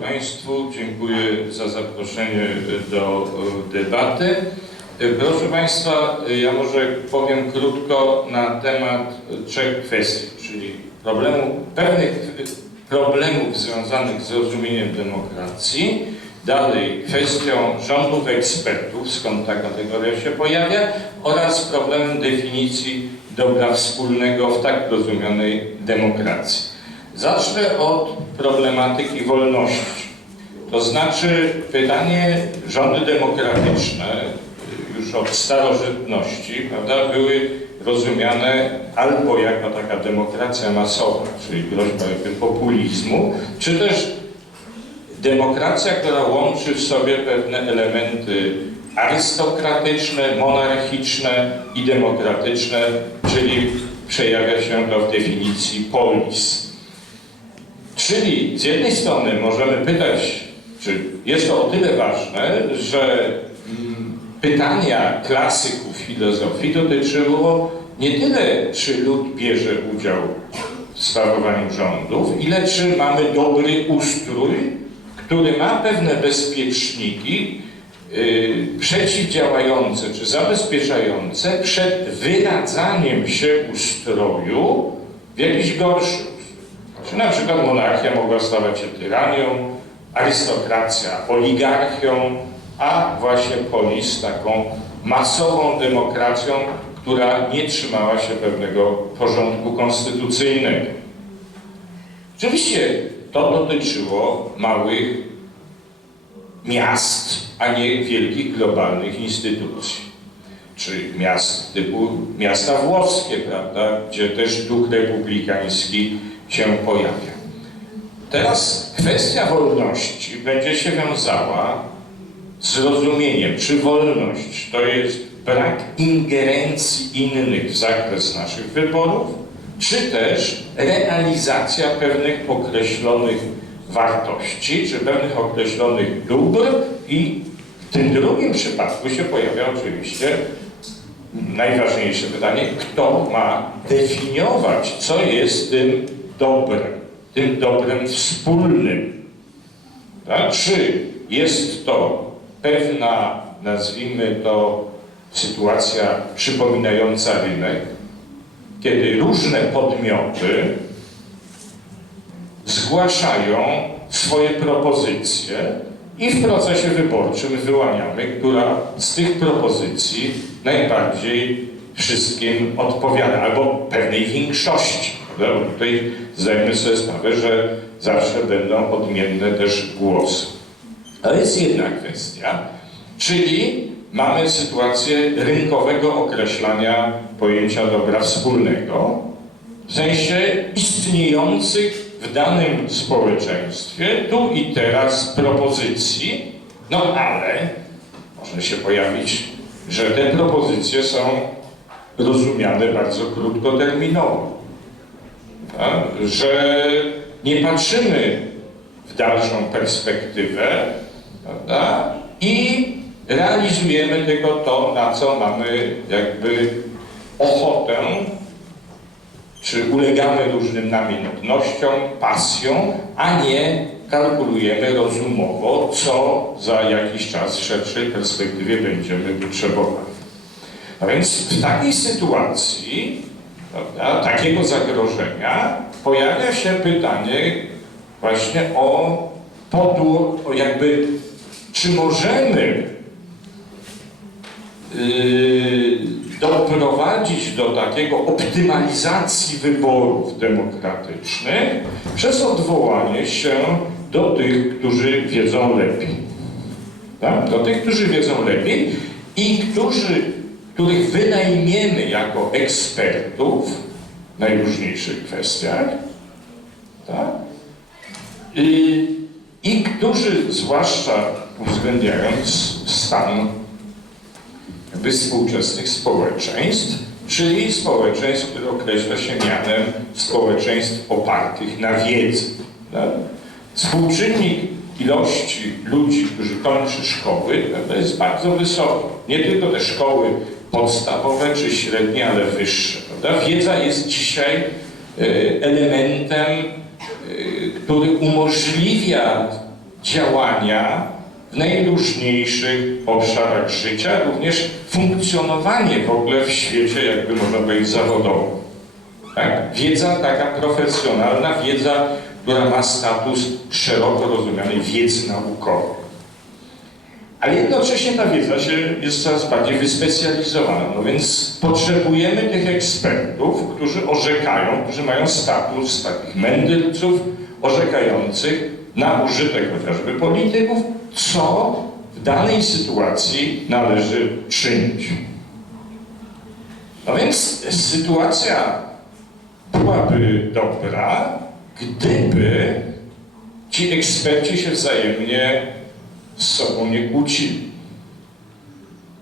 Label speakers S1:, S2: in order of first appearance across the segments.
S1: Państwu, dziękuję za zaproszenie do e, debaty. E, Proszę Państwa, e, ja może powiem krótko na temat trzech kwestii, czyli problemu, pewnych problemów związanych z rozumieniem demokracji, dalej kwestią rządów ekspertów, skąd ta kategoria się pojawia, oraz problemem definicji dobra wspólnego w tak rozumianej demokracji. Zacznę od problematyki wolności. To znaczy pytanie, rządy demokratyczne już od starożytności prawda, były rozumiane albo jako taka demokracja masowa, czyli groźba jakby populizmu, czy też demokracja, która łączy w sobie pewne elementy arystokratyczne, monarchiczne i demokratyczne, czyli przejawia się to w definicji polis. Czyli z jednej strony możemy pytać, czy jest to o tyle ważne, że mm, pytania klasyków filozofii dotyczyło nie tyle, czy lud bierze udział w sprawowaniu rządów, ile czy mamy dobry ustrój, który ma pewne bezpieczniki yy, przeciwdziałające czy zabezpieczające przed wyradzaniem się ustroju w jakiś gorszy czy na przykład monarchia mogła stawać się tyranią, arystokracja oligarchią, a właśnie polis taką masową demokracją, która nie trzymała się pewnego porządku konstytucyjnego. Oczywiście to dotyczyło małych miast, a nie wielkich globalnych instytucji. Czy miast typu miasta włoskie, prawda, gdzie też duch republikański się pojawia. Teraz kwestia wolności będzie się wiązała z rozumieniem, czy wolność to jest brak ingerencji innych w zakres naszych wyborów, czy też realizacja pewnych określonych wartości, czy pewnych określonych dóbr i w tym drugim przypadku się pojawia oczywiście najważniejsze pytanie, kto ma definiować, co jest tym dobrem, tym dobrem wspólnym. Tak? Czy jest to pewna, nazwijmy to, sytuacja przypominająca rynek, kiedy różne podmioty zgłaszają swoje propozycje i w procesie wyborczym wyłaniamy, która z tych propozycji najbardziej wszystkim odpowiada, albo pewnej większości. Prawda? Bo tutaj zdajemy sobie sprawę, że zawsze będą odmienne też głosy. Ale jest jedna kwestia, czyli mamy sytuację rynkowego określania pojęcia dobra wspólnego, w sensie istniejących w danym społeczeństwie tu i teraz propozycji, no ale może się pojawić, że te propozycje są rozumiane bardzo krótkoterminowo, że nie patrzymy w dalszą perspektywę prawda? i realizujemy tylko to, na co mamy jakby ochotę, czy ulegamy różnym namiętnościom, pasjom, a nie kalkulujemy rozumowo, co za jakiś czas w szerszej perspektywie będziemy potrzebowali. A więc w takiej sytuacji, prawda, takiego zagrożenia, pojawia się pytanie właśnie o podłog, o jakby, czy możemy yy, doprowadzić do takiego optymalizacji wyborów demokratycznych przez odwołanie się do tych, którzy wiedzą lepiej. Tak? Do tych, którzy wiedzą lepiej i którzy, których wynajmiemy jako ekspertów w najróżniejszych kwestiach, tak? I, i którzy, zwłaszcza uwzględniając stan jakby współczesnych społeczeństw, czyli społeczeństw, które określa się mianem społeczeństw opartych na wiedzy. Tak? Współczynnik ilości ludzi, którzy kończy szkoły, to jest bardzo wysoki. Nie tylko te szkoły podstawowe czy średnie, ale wyższe. Prawda? Wiedza jest dzisiaj e, elementem, e, który umożliwia działania w najróżniejszych obszarach życia, również funkcjonowanie w ogóle w świecie, jakby można powiedzieć, zawodowym. Tak? Wiedza taka profesjonalna, wiedza, która ma status szeroko rozumianej wiedzy naukowej. Ale jednocześnie ta wiedza się jest coraz bardziej wyspecjalizowana, no więc potrzebujemy tych ekspertów, którzy orzekają, którzy mają status takich mędrców orzekających na użytek chociażby polityków, co w danej sytuacji należy czynić. No więc sytuacja byłaby dobra, gdyby ci eksperci się wzajemnie z sobą nie kłócili.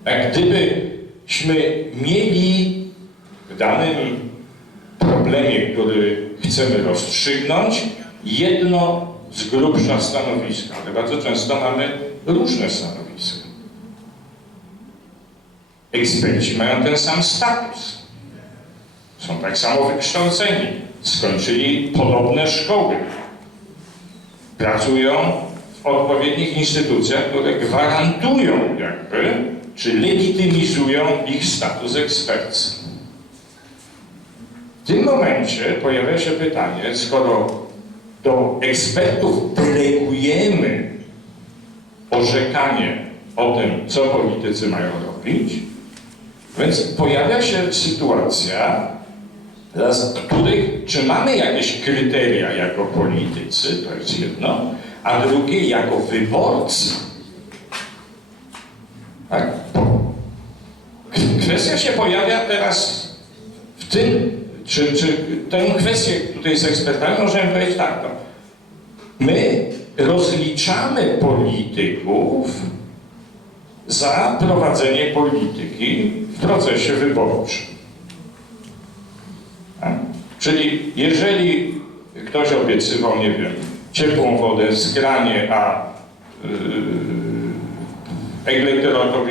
S1: A gdybyśmy mieli w danym problemie, który chcemy rozstrzygnąć, jedno z grubsza stanowiska, ale bardzo często mamy różne stanowiska. Eksperci mają ten sam status. Są tak samo wykształceni, skończyli podobne szkoły, pracują odpowiednich instytucjach, które gwarantują jakby, czy legitymizują ich status ekspercki. W tym momencie pojawia się pytanie, skoro do ekspertów delegujemy orzekanie o tym, co politycy mają robić, więc pojawia się sytuacja, Teraz, których, czy mamy jakieś kryteria jako politycy, to jest jedno, a drugie jako wyborcy. Tak? Kwestia się pojawia teraz w tym, czy, czy tę kwestię tutaj z ekspertami możemy powiedzieć tak, no, my rozliczamy polityków za prowadzenie polityki w procesie wyborczym. Tak? Czyli jeżeli ktoś obiecywał, nie wiem, ciepłą wodę w skranie, a yy,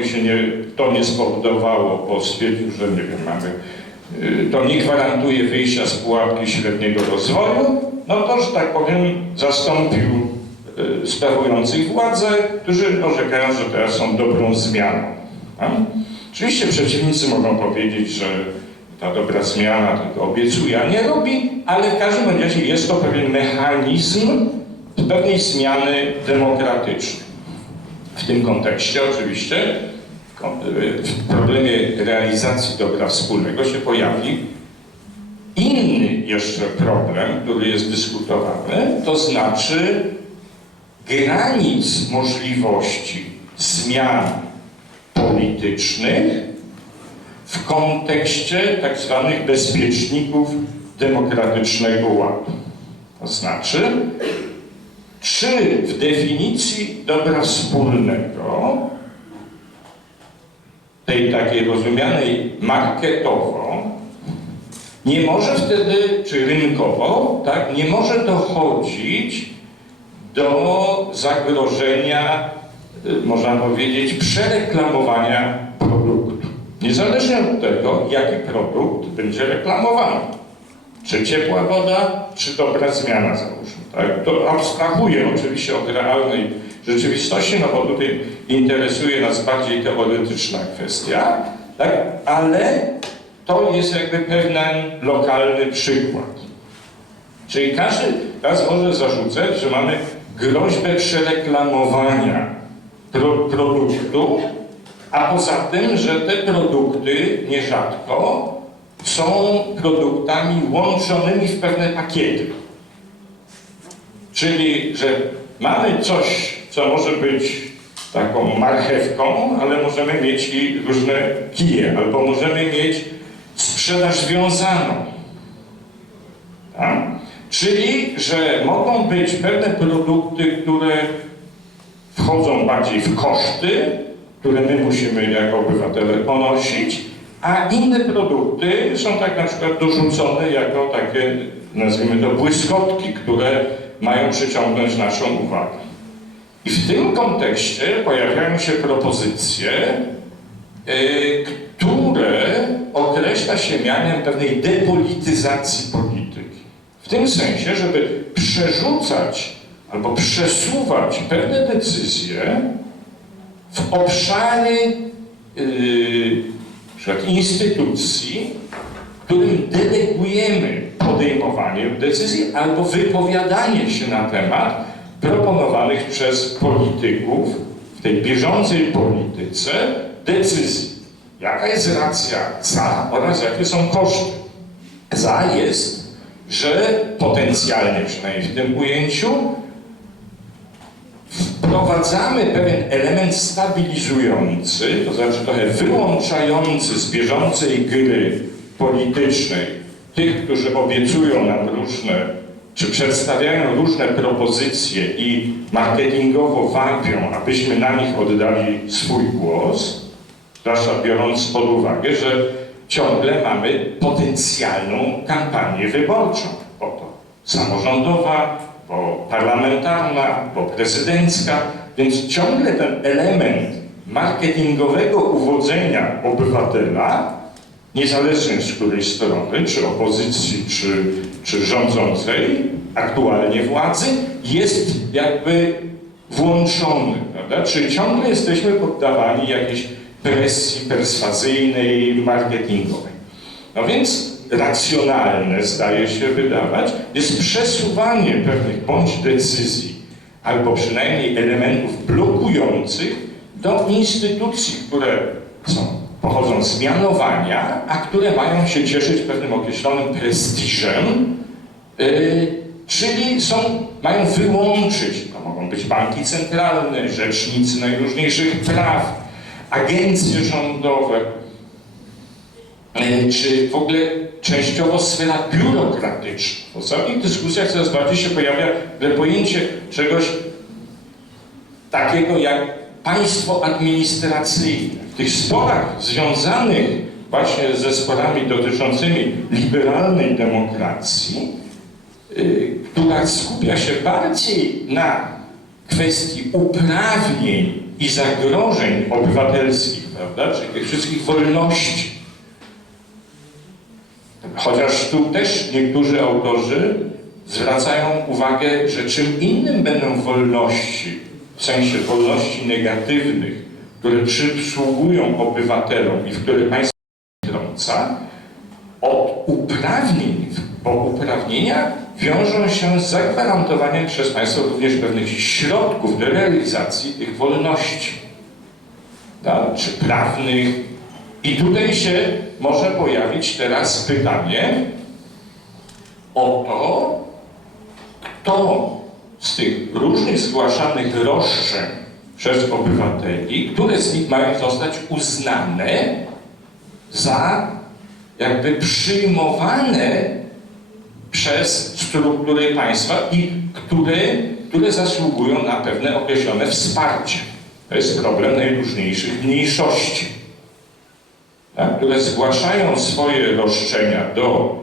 S1: się nie, to nie spowodowało, bo stwierdził, że nie wiem, mamy, yy, to nie gwarantuje wyjścia z pułapki średniego rozwoju, no to, że tak powiem, zastąpił yy, sprawujących władzę, którzy orzekają, że teraz są dobrą zmianą. Tak? Oczywiście przeciwnicy mogą powiedzieć, że ta dobra zmiana tylko obiecuje, a nie robi, ale w każdym razie jest to pewien mechanizm pewnej zmiany demokratycznej. W tym kontekście oczywiście w problemie realizacji dobra wspólnego się pojawi inny jeszcze problem, który jest dyskutowany, to znaczy granic możliwości zmian politycznych w kontekście tak zwanych bezpieczników demokratycznego ładu. To znaczy, czy w definicji dobra wspólnego, tej takiej rozumianej marketowo, nie może wtedy, czy rynkowo, tak, nie może dochodzić do zagrożenia, y, można powiedzieć, przereklamowania. Niezależnie od tego, jaki produkt będzie reklamowany. Czy ciepła woda, czy dobra zmiana, załóżmy. Tak? To abstrahuje oczywiście od realnej rzeczywistości, no bo tutaj interesuje nas bardziej teoretyczna kwestia, tak? ale to jest jakby pewien lokalny przykład. Czyli każdy raz może zarzucać, że mamy groźbę przereklamowania pro produktu, a poza tym, że te produkty nierzadko są produktami łączonymi w pewne pakiety. Czyli, że mamy coś, co może być taką marchewką, ale możemy mieć i różne kije, albo możemy mieć sprzedaż związaną. Tak? Czyli, że mogą być pewne produkty, które wchodzą bardziej w koszty, które my musimy jako obywatele ponosić, a inne produkty są tak na przykład dorzucone jako takie, nazwijmy to, błyskotki, które mają przyciągnąć naszą uwagę. I w tym kontekście pojawiają się propozycje, yy, które określa się mianem pewnej depolityzacji polityki. W tym sensie, żeby przerzucać albo przesuwać pewne decyzje w obszary yy, instytucji, którym delegujemy podejmowanie decyzji albo wypowiadanie się na temat proponowanych przez polityków w tej bieżącej polityce decyzji. Jaka jest racja za oraz jakie są koszty? Za jest, że potencjalnie, przynajmniej w tym ujęciu, wprowadzamy pewien element stabilizujący, to znaczy trochę wyłączający z bieżącej gry politycznej tych, którzy obiecują nam różne, czy przedstawiają różne propozycje i marketingowo warpią, abyśmy na nich oddali swój głos, zwłaszcza biorąc pod uwagę, że ciągle mamy potencjalną kampanię wyborczą, bo to samorządowa, bo parlamentarna, bo prezydencka, więc ciągle ten element marketingowego uwodzenia obywatela, niezależnie z której strony, czy opozycji, czy, czy rządzącej, aktualnie władzy, jest jakby włączony, prawda? Czyli ciągle jesteśmy poddawani jakiejś presji perswazyjnej, marketingowej. No więc racjonalne, zdaje się wydawać, jest przesuwanie pewnych bądź decyzji, albo przynajmniej elementów blokujących do instytucji, które są, pochodzą z mianowania, a które mają się cieszyć pewnym określonym prestiżem, yy, czyli są, mają wyłączyć, to mogą być banki centralne, rzecznicy najróżniejszych praw, agencje rządowe, czy w ogóle częściowo sfera biurokratyczna. W ostatnich dyskusjach coraz bardziej się pojawia pojęcie czegoś takiego jak państwo administracyjne. W tych sporach związanych właśnie ze sporami dotyczącymi liberalnej demokracji, yy, która skupia się bardziej na kwestii uprawnień i zagrożeń obywatelskich, prawda, czyli tych wszystkich wolności. Chociaż tu też niektórzy autorzy zwracają uwagę, że czym innym będą wolności, w sensie wolności negatywnych, które przysługują obywatelom i w które państwo wtrąca, od uprawnień, bo uprawnienia wiążą się z zagwarantowaniem przez państwo również pewnych środków do realizacji tych wolności, tak? czy prawnych. I tutaj się może pojawić teraz pytanie o to, kto z tych różnych zgłaszanych roszczeń przez obywateli, które z nich mają zostać uznane za jakby przyjmowane przez struktury państwa i które, które zasługują na pewne określone wsparcie. To jest problem najróżniejszych mniejszości, tak, które zgłaszają swoje roszczenia do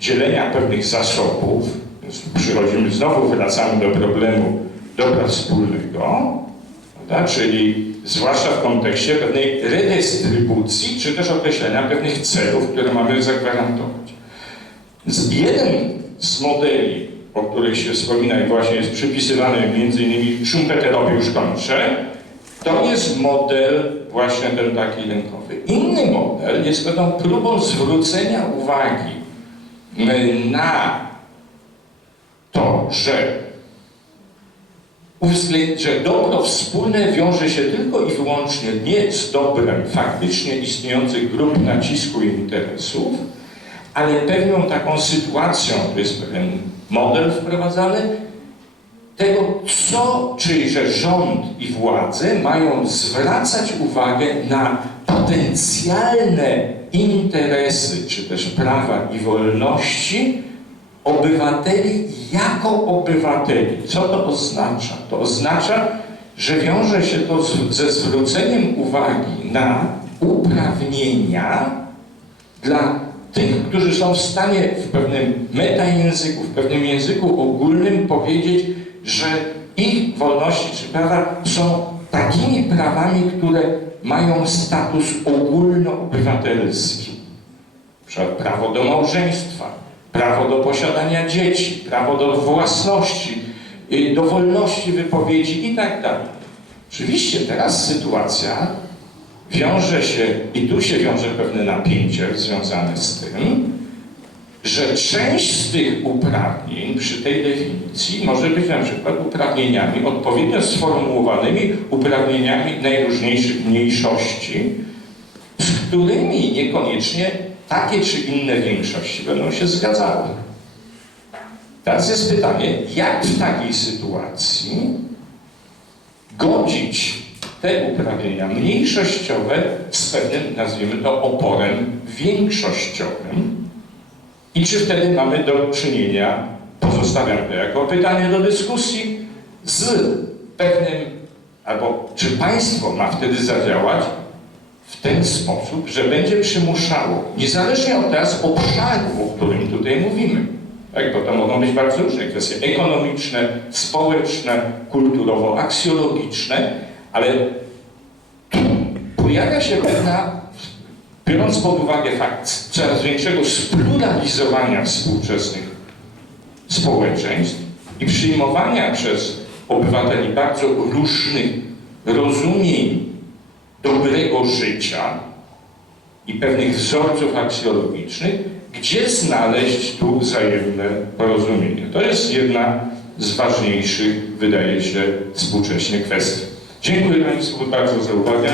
S1: dzielenia pewnych zasobów, więc przychodzimy, znowu wracamy do problemu dobra wspólnego, prawda, czyli zwłaszcza w kontekście pewnej redystrybucji, czy też określenia pewnych celów, które mamy zagwarantować. Z jeden z modeli, o których się wspomina i właśnie jest przypisywany innymi Schumpeterowi, już kończę, to jest model właśnie ten taki rynkowy. Inny model jest pewną próbą zwrócenia uwagi na to, że, że dobro wspólne wiąże się tylko i wyłącznie nie z dobrem faktycznie istniejących grup nacisku i interesów, ale pewną taką sytuacją, to jest pewien model wprowadzany, tego, co, czyli że rząd i władze mają zwracać uwagę na potencjalne interesy, czy też prawa i wolności obywateli jako obywateli. Co to oznacza? To oznacza, że wiąże się to z, ze zwróceniem uwagi na uprawnienia dla tych, którzy są w stanie w pewnym metajęzyku, w pewnym języku ogólnym powiedzieć, że ich wolności czy prawa są takimi prawami, które mają status ogólnoobywatelski. Prawo do małżeństwa, prawo do posiadania dzieci, prawo do własności, y, do wolności wypowiedzi i tak dalej. Oczywiście teraz sytuacja wiąże się, i tu się wiąże pewne napięcie związane z tym, że część z tych uprawnień przy tej definicji może być na przykład uprawnieniami odpowiednio sformułowanymi uprawnieniami najróżniejszych mniejszości, z którymi niekoniecznie takie czy inne większości będą się zgadzały. Teraz jest pytanie, jak w takiej sytuacji godzić te uprawnienia mniejszościowe z pewnym, nazwijmy to, oporem większościowym i czy wtedy mamy do czynienia, pozostawiam to jako pytanie do dyskusji, z pewnym, albo czy państwo ma wtedy zadziałać w ten sposób, że będzie przymuszało, niezależnie od teraz obszaru, o którym tutaj mówimy, tak, bo to mogą być bardzo różne kwestie ekonomiczne, społeczne, kulturowo-aksjologiczne, ale pojawia się pewna, biorąc pod uwagę fakt coraz większego spluralizowania współczesnych społeczeństw i przyjmowania przez obywateli bardzo różnych rozumień dobrego życia i pewnych wzorców aksjologicznych, gdzie znaleźć tu wzajemne porozumienie. To jest jedna z ważniejszych, wydaje się, współcześnie kwestii. Dziękuję Państwu bardzo za uwagę.